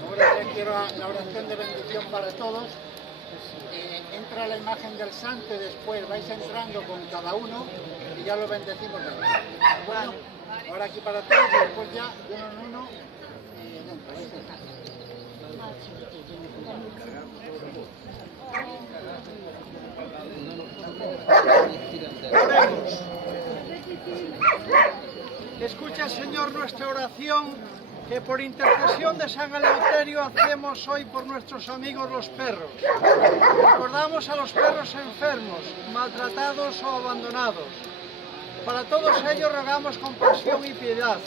Ahora quiero la oración de bendición para todos. Entra la imagen del santo y después vais entrando con cada uno y ya lo bendecimos. Bueno, ahora aquí para todos y después ya de uno en uno y dentro. Oremos. Escucha, Señor, nuestra oración que por intercesión de San Eleuterio hacemos hoy por nuestros amigos los perros. Recordamos a los perros enfermos, maltratados o abandonados. Para todos ellos rogamos compasión y piedad.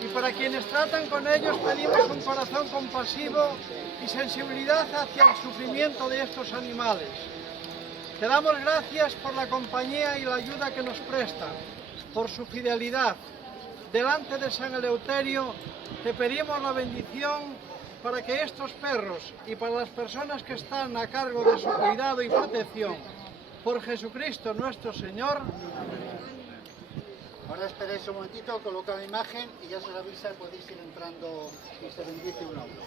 Y para quienes tratan con ellos pedimos un corazón compasivo y sensibilidad hacia el sufrimiento de estos animales. Te damos gracias por la compañía y la ayuda que nos prestan, por su fidelidad. Delante de San Eleuterio te pedimos la bendición para que estos perros y para las personas que están a cargo de su cuidado y protección, por Jesucristo nuestro Señor. Ahora esperéis un momentito, coloca la imagen y ya se os avisa y podéis ir entrando y se bendice uno a uno.